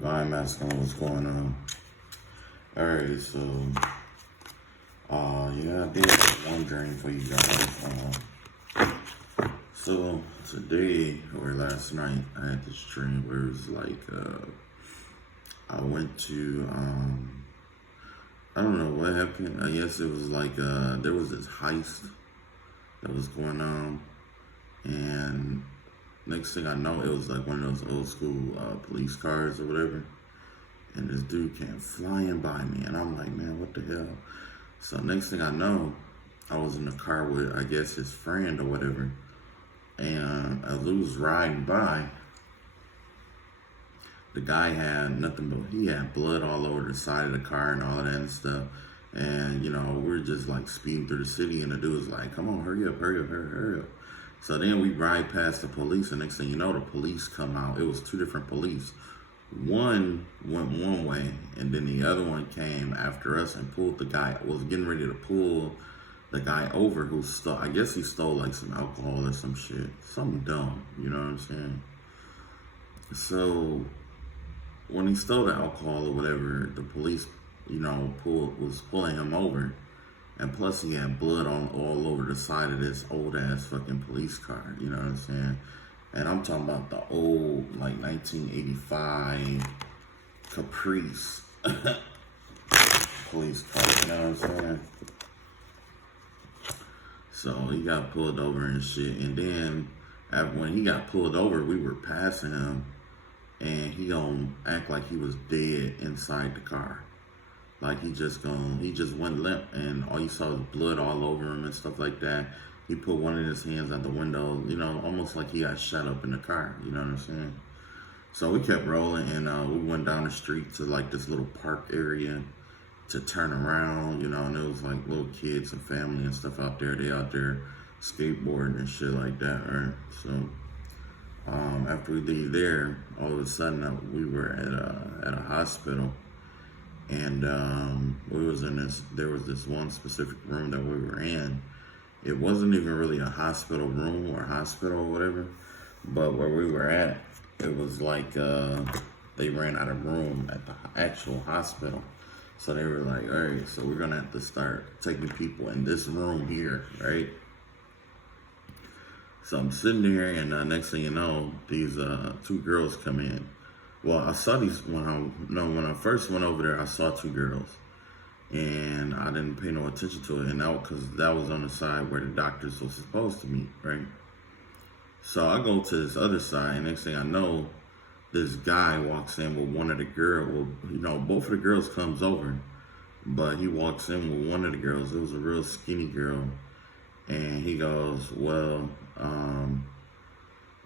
I'm asking what's going on. Alright, so yeah, I did one dream for you guys. So today or last night I had this dream where it was like I went to I don't know what happened. I guess it was like there was this heist that was going on, and next thing I know, it was like one of those old school police cars or whatever. And this dude came flying by me, and I'm like, man, what the hell? So next thing I know, I was in the car with, I guess, his friend or whatever. And as we was riding by, the guy had nothing but, he had blood all over the side of the car and all of that and stuff. And, you know, we were just like speeding through the city, and the dude was like, come on, hurry up, hurry up, hurry up. So then we ride past the police, and next thing you know, the police come out. It was two different police. One went one way, and then the other one came after us and pulled the guy, was getting ready to pull the guy over who stole, I guess he stole like some alcohol or some shit. Something dumb, you know what I'm saying? So when he stole the alcohol or whatever, the police, you know, was pulling him over. And plus he had blood all over the side of this old ass fucking police car, you know what I'm saying? And I'm talking about the old, like 1985 Caprice police car, you know what I'm saying? So he got pulled over and shit. And then when he got pulled over, we were passing him, and he gonna act like he was dead inside the car. Like he just went limp, and all you saw was blood all over him and stuff like that. He put one of his hands out the window, you know, almost like he got shot up in the car, you know what I'm saying? So we kept rolling, and we went down the street to like this little park area to turn around, you know, and it was like little kids and family and stuff out there. They out there skateboarding and shit like that, right? So after we leave there, all of a sudden we were at a hospital. And there was this one specific room that we were in. It wasn't even really a hospital room or hospital or whatever, but where we were at, it was like they ran out of room at the actual hospital. So they were like, all right, so we're gonna have to start taking people in this room here, right? So I'm sitting there, and next thing you know, these two girls come in. Well, I saw these when I first went over there. I saw two girls, and I didn't pay no attention to it, and because that was on the side where the doctors were supposed to meet, right? So I go to this other side, and next thing I know, this guy walks in with one of the girls. Well, you know, both of the girls comes over, but he walks in with one of the girls. It was a real skinny girl, and he goes, "Well,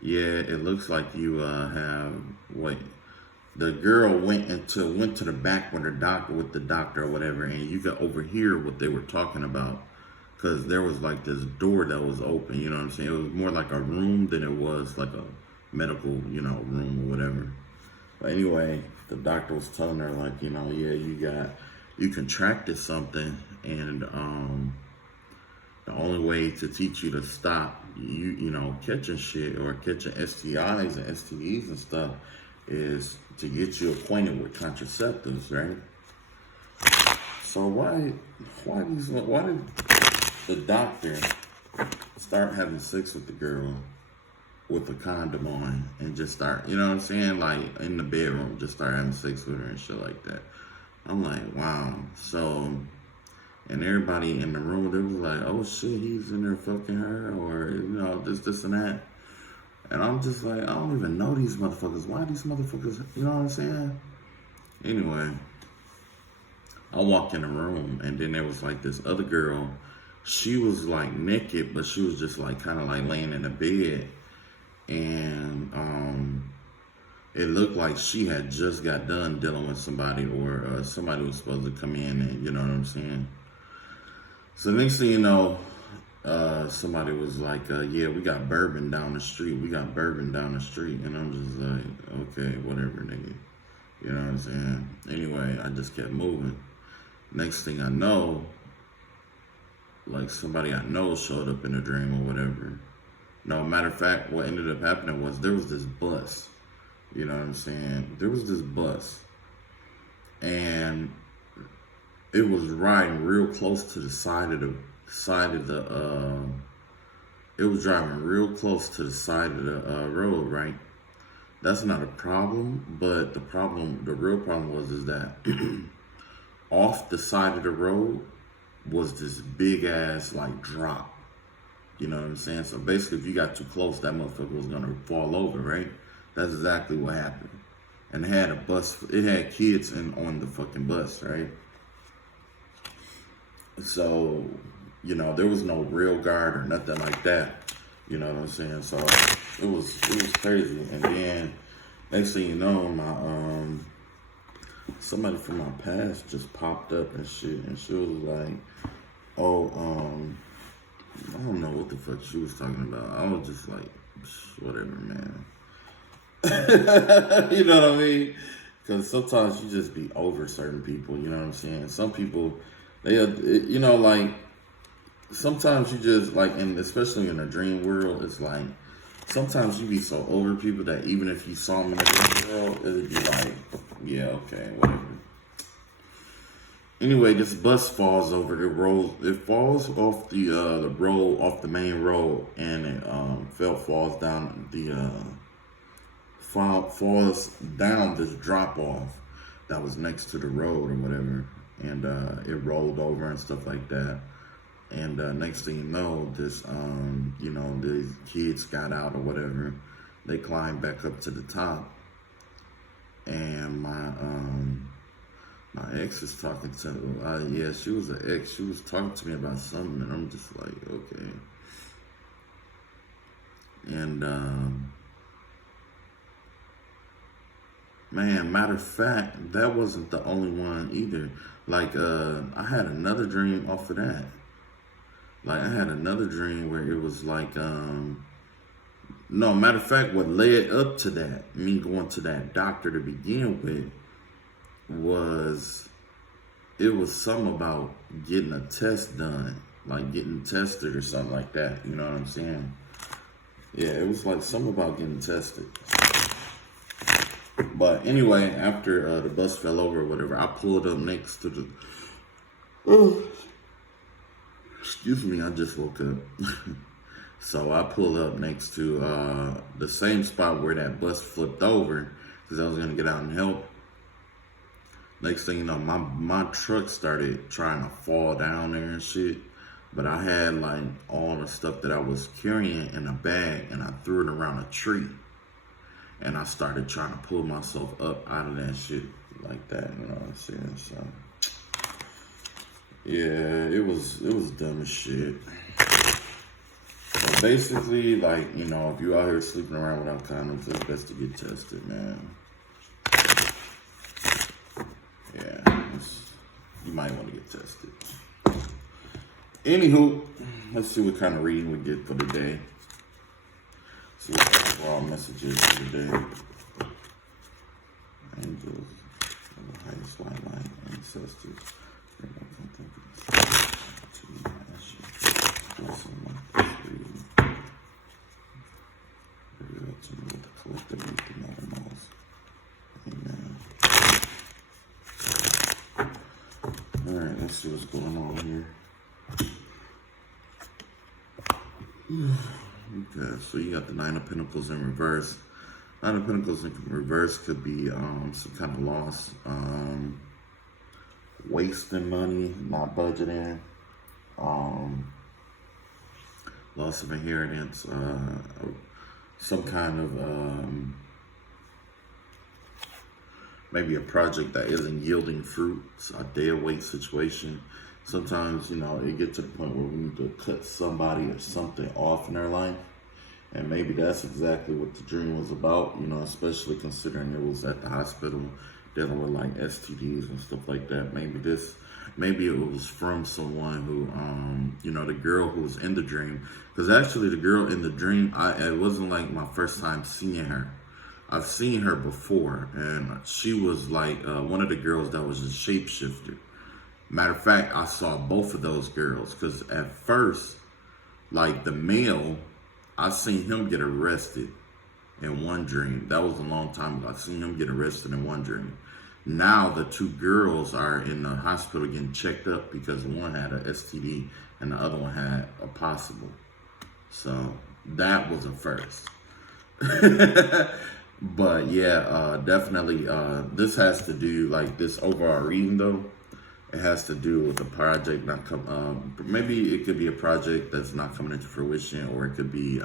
yeah, it looks like you have wait." The girl went to the back with the doctor or whatever, and you could overhear what they were talking about, because there was like this door that was open, you know what I'm saying? It was more like a room than it was like a medical, you know, room or whatever. But anyway, the doctor was telling her, like, you know, yeah, you contracted something, and the only way to teach you to stop you know, catching shit or catching STIs and STDs and stuff is to get you acquainted with contraceptives, right? So why did the doctor start having sex with the girl with a condom on and just start, you know what I'm saying, like in the bedroom, just start having sex with her and shit like that? I'm like, wow. So, and everybody in the room, they was like, oh shit, he's in there fucking her, or, you know, this and that. And I'm just like, I don't even know these motherfuckers. Why these motherfuckers, you know what I'm saying? Anyway, I walked in the room, and then there was like this other girl. She was like naked, but she was just like kind of like laying in the bed. And it looked like she had just got done dealing with somebody, or somebody was supposed to come in, and you know what I'm saying? So next thing you know, somebody was like, yeah, we got bourbon down the street. And I'm just like, okay, whatever, nigga. You know what I'm saying? Anyway, I just kept moving. Next thing I know, like somebody I know showed up in a dream or whatever. No, matter of fact, what ended up happening was there was this bus You know what I'm saying? There was this bus, and it was riding real close to the side of the. It was driving real close to the side of the road, right? That's not a problem, but the real problem was is that off the side of the road was this big ass like drop. You know what I'm saying? So basically, if you got too close, that motherfucker was gonna fall over, right? That's exactly what happened. And it had a bus. It had kids on the fucking bus, right? So, you know, there was no real guard or nothing like that. You know what I'm saying? So it was crazy. And then next thing you know, my somebody from my past just popped up and shit, and she was like, "Oh, I don't know what the fuck she was talking about." I was just like, "Whatever, man." You know what I mean? Because sometimes you just be over certain people. You know what I'm saying? Some people, you know, like sometimes you just like, and especially in the dream world, it's like sometimes you be so over people that even if you saw them in the dream world, it'd be like, yeah, okay, whatever. Anyway, this bus falls over. It falls off the road, off the main road, and it falls down falls down this drop off that was next to the road or whatever, and it rolled over and stuff like that. And next thing you know, this you know, the kids got out or whatever. They climbed back up to the top, and my ex is talking to, yeah, she was an ex. She was talking to me about something, and I'm just like, okay. And, man, matter of fact, that wasn't the only one either. Like, I had another dream off of that. Like, I had another dream where it was like, no, matter of fact, what led up to that, me going to that doctor to begin with, was something about getting a test done, like getting tested or something like that. You know what I'm saying? Yeah, it was like something about getting tested. But anyway, after the bus fell over or whatever, I pulled up next to the. Oh, excuse me, I just woke up. So I pulled up next to the same spot where that bus flipped over because I was gonna get out and help. Next thing you know, my truck started trying to fall down there and shit. But I had like all the stuff that I was carrying in a bag, and I threw it around a tree. And I started trying to pull myself up out of that shit like that, you know what I'm saying? So yeah, it was dumb as shit. So basically, like, you know, if you out here sleeping around without condoms, it's best to get tested, man. Yeah, you might want to get tested. Anywho, let's see what kind of reading we get for the day. See what the overall messages for the day. Angels, the highest light, ancestors. Alright, let's see what's going on here. Okay, so you got the Nine of Pentacles in reverse. Nine of Pentacles in reverse could be some kind of loss, wasting money, not budgeting, loss of inheritance, some kind of maybe a project that isn't yielding fruit, a dead weight situation. Sometimes, you know, it gets to the point where we need to cut somebody or something off in their life. And maybe that's exactly what the dream was about, you know, especially considering it was at the hospital dealing with like STDs and stuff like that. Maybe it was from someone who, you know, the girl who was in the dream. Because actually the girl in the dream, it wasn't like my first time seeing her. I've seen her before, and she was like one of the girls that was a shapeshifter. Matter of fact, I saw both of those girls, because at first, like the male, I seen him get arrested. in one dream. That was a long time ago. I seen him get arrested in one dream. Now the two girls are in the hospital getting checked up because one had a STD and the other one had a possible. So that was a first. But yeah, definitely this has to do, like this overall reading though, it has to do with the project not maybe it could be a project that's not coming into fruition, or it could be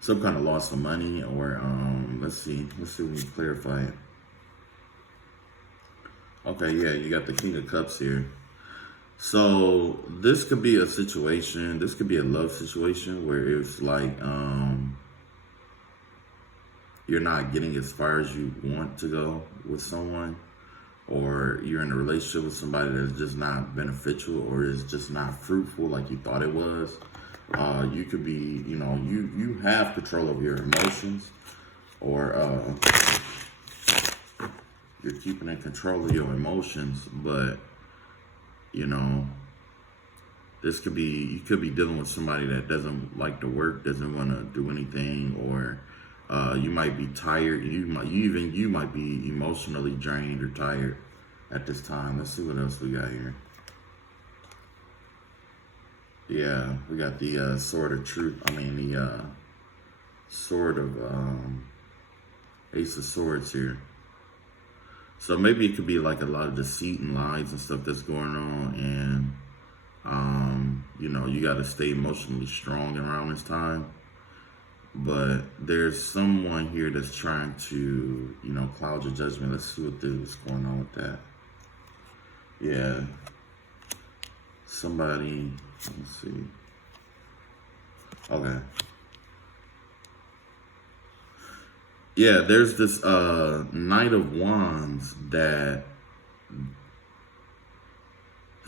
some kind of loss of money, or let's see if we can clarify it. Okay, yeah, you got the King of Cups here. So this could be a situation, this could be a love situation where it's like you're not getting as far as you want to go with someone, or you're in a relationship with somebody that's just not beneficial, or is just not fruitful like you thought it was. You could be, you know, you have control of your emotions, or you're keeping in control of your emotions, but you know, this could be, you could be dealing with somebody that doesn't like to work, doesn't want to do anything, or you might be tired. You might be emotionally drained or tired at this time. Let's see what else we got here. Yeah, we got the sword of truth. I mean the sword of Ace of Swords here. So maybe it could be like a lot of deceit and lies and stuff that's going on, and you know, you got to stay emotionally strong around this time. But there's someone here that's trying to, you know, cloud your judgment. Let's see what's going on with that. Yeah. Somebody, let's see. Okay. Yeah, there's this Knight of Wands that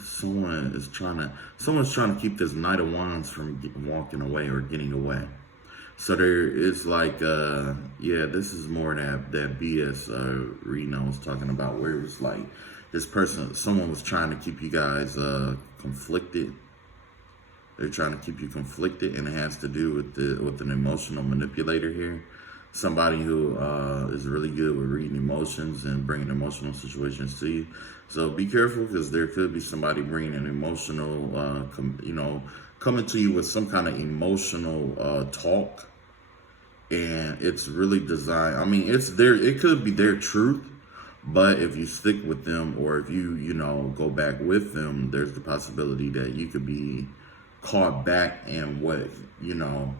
someone's trying to keep this Knight of Wands from walking away or getting away. So there is like, yeah, this is more that BS Reno was talking about, where it was like this person, someone was trying to keep you guys conflicted. They're trying to keep you conflicted, and it has to do with an emotional manipulator here. Somebody who is really good with reading emotions and bringing emotional situations to you. So be careful, because there could be somebody bringing an emotional, you know, coming to you with some kind of emotional talk, and it's really designed. I mean, it could be their truth, but if you stick with them, or if you know, go back with them, there's the possibility that you could be caught back in what, you know,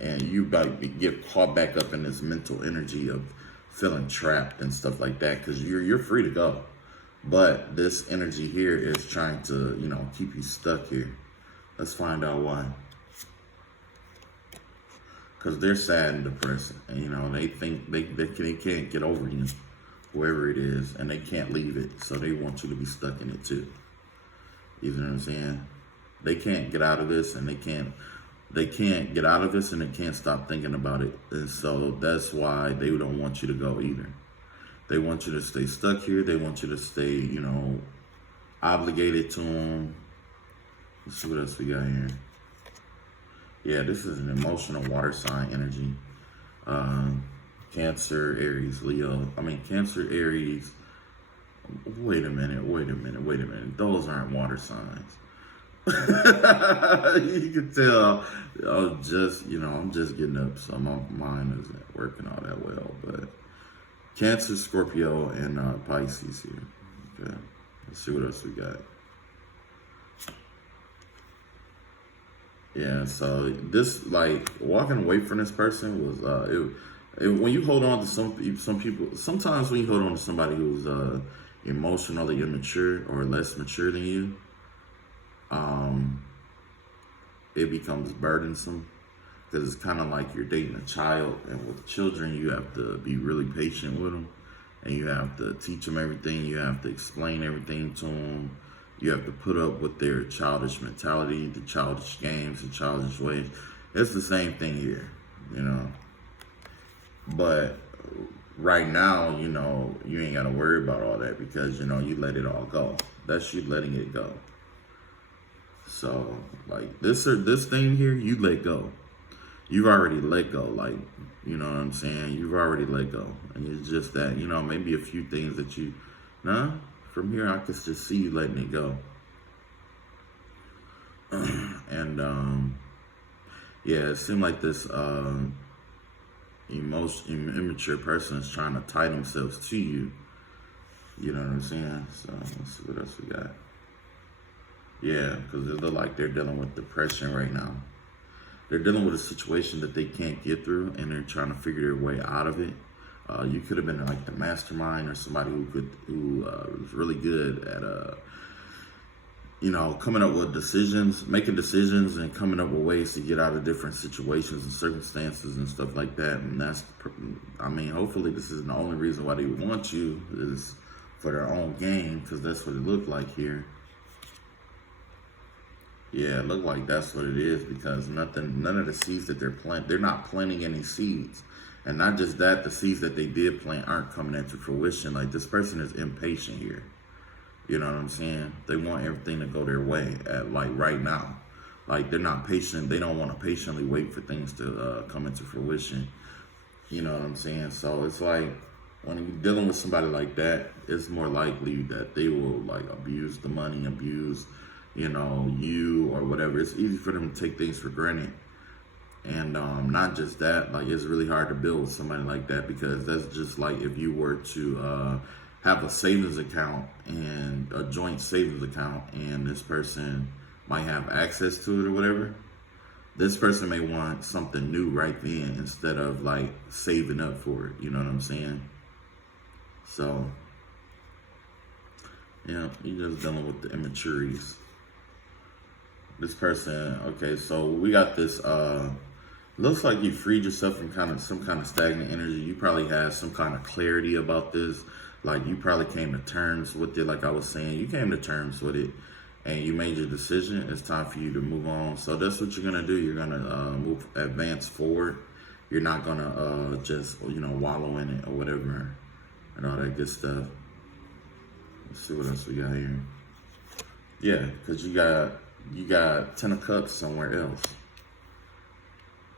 and you might get caught back up in this mental energy of feeling trapped and stuff like that, because you're free to go, but this energy here is trying to, you know, keep you stuck here. Let's find out why. Because they're sad and depressed, and you know, they think they can't get over you, whoever it is, and they can't leave it, so they want you to be stuck in it too. You know what I'm saying? They can't get out of this, and they can't get out of this, and they can't stop thinking about it. And so that's why they don't want you to go either. They want you to stay stuck here. They want you to stay, you know, obligated to them. Let's see what else we got here. Yeah, this is an emotional water sign energy. Cancer, Aries, Leo. I mean, Cancer, Aries. Wait a minute. Those aren't water signs. You can tell I'm just getting up, so my mind isn't working all that well. But Cancer, Scorpio, and Pisces here. Okay, let's see what else we got. Yeah, so this, like, walking away from this person was when you hold on to some people, sometimes when you hold on to somebody who's emotionally immature or less mature than you, it becomes burdensome, because it's kind of like you're dating a child, and with children you have to be really patient with them, and you have to teach them everything, you have to explain everything to them, you have to put up with their childish mentality, the childish games, the childish ways. It's the same thing here, you know. But right now, you know, you ain't got to worry about all that, because, you know, you let it all go. That's you letting it go. So, like, this thing here, you let go. you've already let go. Like, you know what I'm saying? You've already let go. And it's just that, you know, maybe a few things that you, nah, from here I could just see you letting it go. And, yeah, it seemed like this immature person is trying to tie themselves to you. You know what I'm saying? So let's see what else we got. Yeah, because it look like they're dealing with depression right now. They're dealing with a situation that they can't get through, and they're trying to figure their way out of it. You could have been like the mastermind or somebody who was really good at you know, coming up with decisions, making decisions, and coming up with ways to get out of different situations and circumstances and stuff like that. And that's, I mean, hopefully this isn't the only reason why they want you, is for their own gain, because that's what it looked like here. Yeah, it looked like that's what it is, because none of the seeds that they're not planting any seeds. And not just that, the seeds that they did plant aren't coming into fruition. Like, this person is impatient here. You know what I'm saying? They want everything to go their way at, like, right now. Like, they're not patient. They don't want to patiently wait for things to come into fruition. You know what I'm saying? So it's like, when you're dealing with somebody like that, it's more likely that they will, like, abuse the money, abuse, you know, you or whatever. It's easy for them to take things for granted. And not just that, like, it's really hard to build with somebody like that, because that's just like if you were to have a savings account and a joint savings account, and this person might have access to it or whatever. This person may want something new right then instead of like saving up for it. You know what I'm saying? So, yeah, you're just dealing with the immaturities. This person, okay, so we got this, looks like you freed yourself from some kind of stagnant energy. You probably had some kind of clarity about this. Like, you probably came to terms with it. Like I was saying, you came to terms with it and you made your decision. It's time for you to move on. So that's what you're going to do. You're going to advance forward. You're not going to just, you know, wallow in it or whatever and all that good stuff. Let's see what else we got here. Yeah, because you got 10 of Cups somewhere else.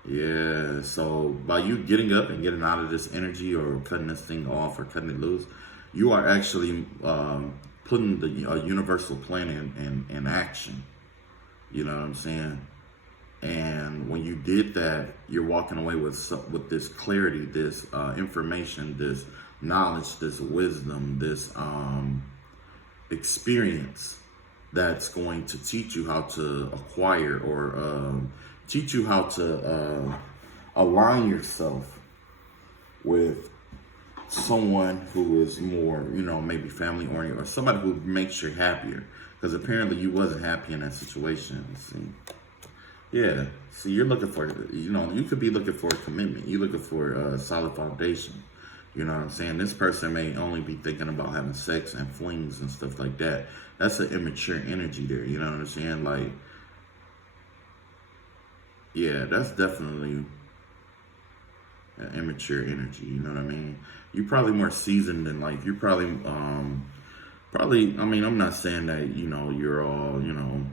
Yeah, so by you getting up and getting out of this energy or cutting this thing off or cutting it loose, you are actually putting the universal plan in action. You know what I'm saying? And when you did that, you're walking away with this clarity, this information, this knowledge, this wisdom, this experience that's going to teach you how to acquire or teach you how to align yourself with someone who is more, you know, maybe family oriented, or somebody who makes you happier. Because apparently you wasn't happy in that situation. See, yeah. See, you're looking for, you know, you could be looking for a commitment. You're looking for a solid foundation. You know what I'm saying? This person may only be thinking about having sex and flings and stuff like that. That's an immature energy there. You know what I'm saying? Like, yeah, that's definitely an immature energy. You know what I mean? You're probably more seasoned than, like, you're probably, I mean, I'm not saying that, you know, you're all, you know,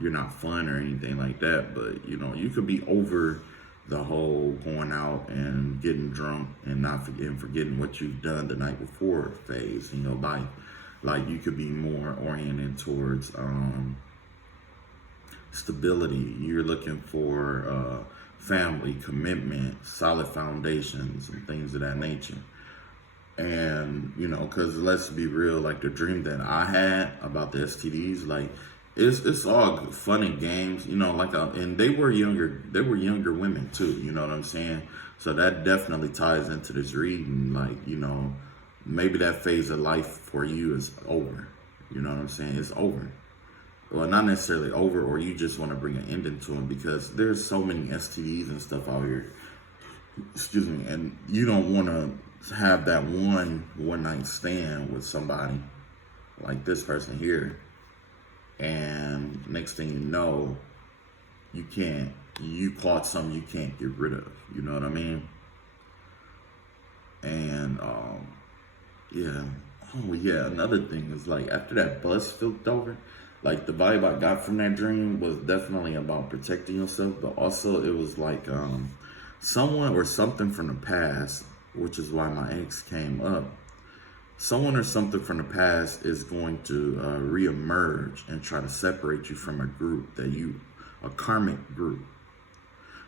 you're not fun or anything like that, but, you know, you could be over the whole going out and getting drunk and not forgetting what you've done the night before phase in your life. Like, you could be more oriented towards stability. You're looking for family, commitment, solid foundations, and things of that nature. And, you know, because let's be real, like, the dream that I had about the STDs, like, it's all fun and games, you know, like, and they were younger women too, you know what I'm saying? So that definitely ties into this reading, like, you know, maybe that phase of life for you is over, you know what I'm saying? It's over. Well, not necessarily over, or you just want to bring an ending to them, because there's so many STDs and stuff out here, excuse me, and you don't want to have that one night stand with somebody like this person here. And next thing you know, you caught something you can't get rid of. You know what I mean? And, yeah. Oh, yeah, another thing is, like, after that bus flipped over, Like the vibe I got from that dream was definitely about protecting yourself, but also it was like someone or something from the past, which is why my ex came up. Someone or something from the past is going to reemerge and try to separate you from a group a karmic group.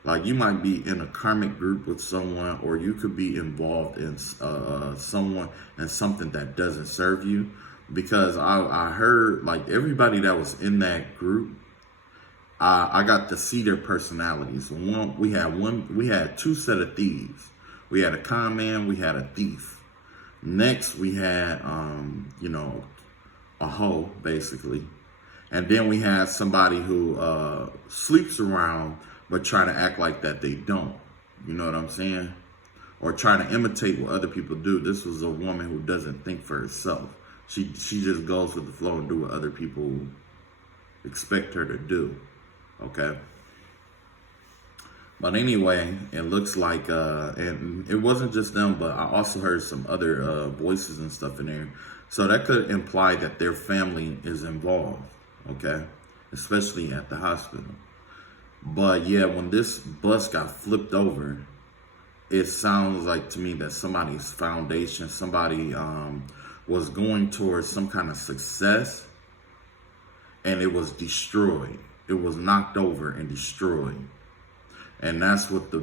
Like you might be in a karmic group with someone, or you could be involved in someone and something that doesn't serve you. Because I heard like everybody that was in that group, I got to see their personalities. We had two set of thieves. We had a con man, we had a thief. Next we had a hoe basically, and then we had somebody who sleeps around but try to act like that they don't. You know what I'm saying? Or try to imitate what other people do. This was a woman who doesn't think for herself. She just goes with the flow and do what other people expect her to do. Okay. But anyway, it looks like, and it wasn't just them, but I also heard some other voices and stuff in there. So that could imply that their family is involved. Okay. Especially at the hospital. But yeah, when this bus got flipped over, it sounds like to me that somebody's foundation, somebody was going towards some kind of success, and it was destroyed. It was knocked over and destroyed. And that's what the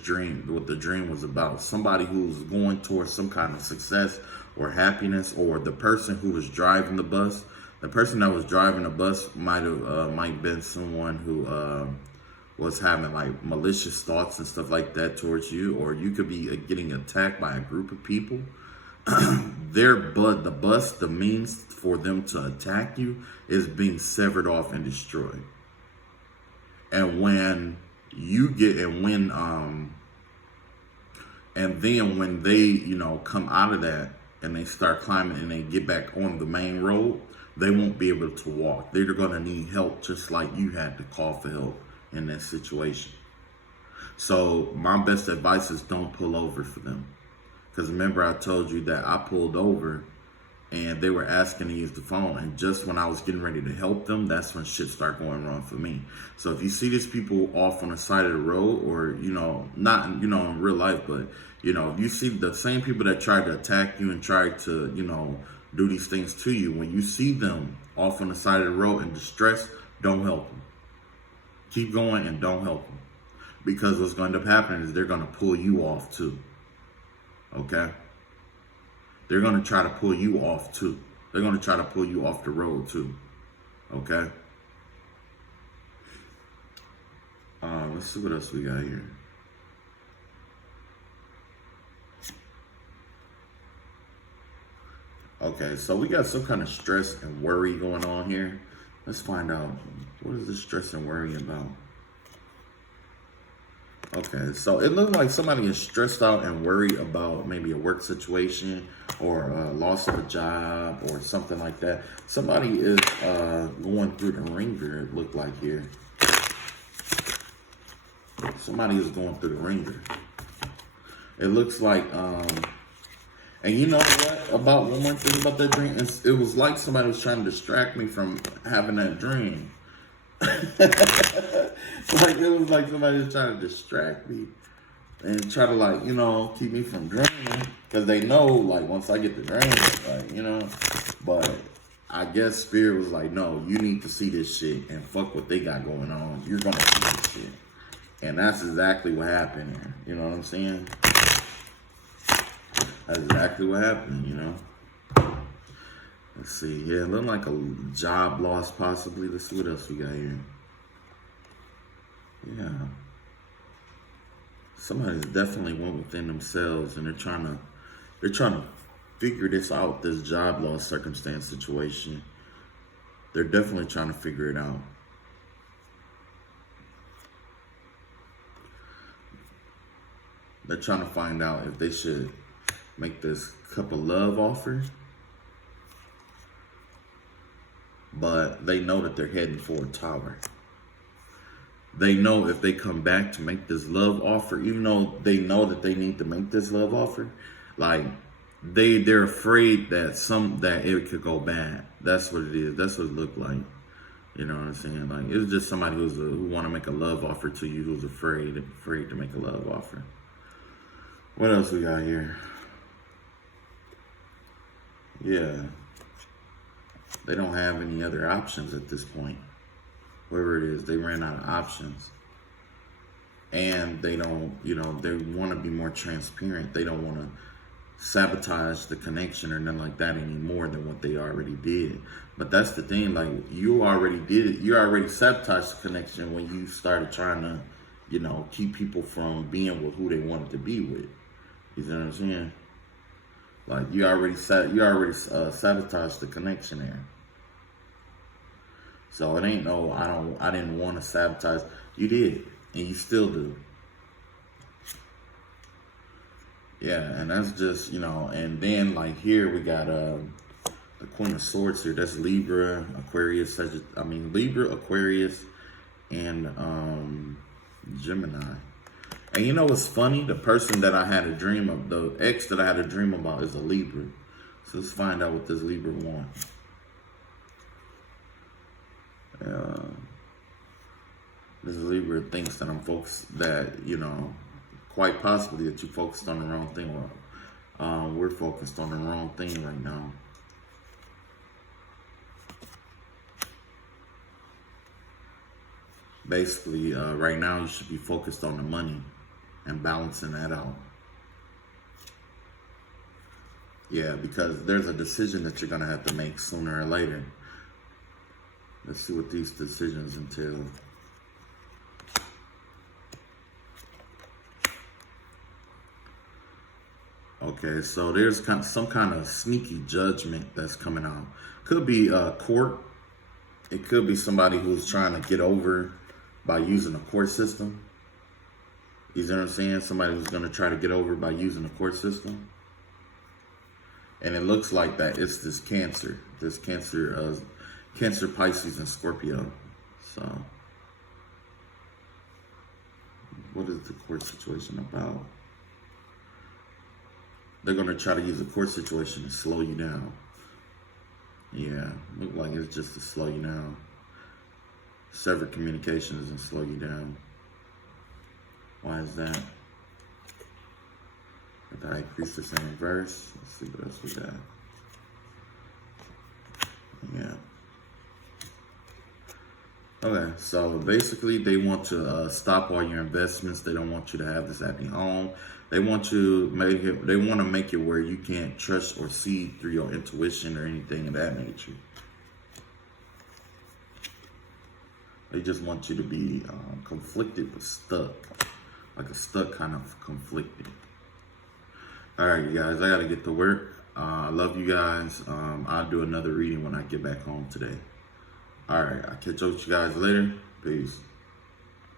dream was about. Somebody who's going towards some kind of success or happiness, or the person who was driving the bus. The person that was driving the bus might been someone who was having like malicious thoughts and stuff like that towards you, or you could be getting attacked by a group of people. The means for them to attack you is being severed off and destroyed. And when you get and then when they come out of that and they start climbing and they get back on the main road, they won't be able to walk. They're going to need help, just like you had to call for help in that situation. So my best advice is don't pull over for them. Because remember I told you that I pulled over and they were asking to use the phone, and just when I was getting ready to help them, that's when shit started going wrong for me. So if you see these people off on the side of the road, or not in real life, but if you see the same people that tried to attack you and tried to do these things to you, when you see them off on the side of the road in distress, don't help them. Keep going and don't help them, because what's going to end up happening is they're going to pull you off too. Okay? They're going to try to pull you off too. They're going to try to pull you off the road too. Okay? Let's see what else we got here. Okay, so we got some kind of stress and worry going on here. Let's find out, what is this stress and worry about? Okay, so it looks like somebody is stressed out and worried about maybe a work situation or a loss of a job or something like that. Somebody is going through the ringer, it looked like here. Somebody is going through the ringer. It looks like, and you know what? About one more thing about that dream, it was like somebody was trying to distract me from having that dream. Like it was like somebody was trying to distract me and try to keep me from dreaming, because they know once I get the dream, but I guess spirit was like, no, you need to see this shit, and fuck what they got going on. You're gonna see this shit. And that's exactly what happened here. You know what I'm saying? That's exactly what happened, Let's see. Yeah, it looked like a job loss possibly. Let's see what else we got here. Yeah. Somebody's definitely went within themselves, and they're trying to figure this out, this job loss circumstance situation. They're definitely trying to figure it out. They're trying to find out if they should make this couple love offer. But they know that they're heading for a tower. They know if they come back to make this love offer, even though they know that they need to make this love offer, they're afraid that it could go bad. That's what it is. That's what it looked like. You know what I'm saying? Like, it was just somebody who want to make a love offer to you, who's afraid to make a love offer. What else we got here? Yeah, they don't have any other options at this point. Whoever it is, they ran out of options, and they don't. They want to be more transparent. They don't want to sabotage the connection or nothing like that any more than what they already did. But that's the thing, like, you already did it. You already sabotaged the connection when you started trying to, keep people from being with who they wanted to be with. You know what I'm saying? Like, you already sabotaged the connection there. So it ain't no, I didn't want to sabotage. You did, and you still do. Yeah, and that's just, and then like here we got the Queen of Swords here. That's Libra, Aquarius, Libra, Aquarius, and Gemini. And you know what's funny? The person that I had a dream of, the ex that I had a dream about, is a Libra. So let's find out what this Libra wants. This Libra thinks that I'm focused, that, quite possibly that you focused on the wrong thing. We're focused on the wrong thing right now. Basically, right now you should be focused on the money and balancing that out. Yeah, because there's a decision that you're going to have to make sooner or later. Let's see what these decisions entail. Okay, so there's some kind of sneaky judgment that's coming out. Could be court. It could be somebody who's trying to get over by using a court system. You know what I'm saying? Somebody who's going to try to get over by using a court system. And it looks like that it's this Cancer, Cancer, Pisces, and Scorpio. So, what is the court situation about? They're going to try to use a court situation to slow you down. Yeah, look like it's just to slow you down. Sever communications and slow you down. Why is that? The High Priestess in reverse. Let's see what else we got. Yeah. Okay, so basically they want to stop all your investments. They don't want you to have this happy home. They want to make it where you can't trust or see through your intuition or anything of that nature. They just want you to be conflicted but stuck. Like a stuck kind of conflicted. All right, you guys, I got to get to work. I love you guys. I'll do another reading when I get back home today. All right, I'll catch up with you guys later. Peace.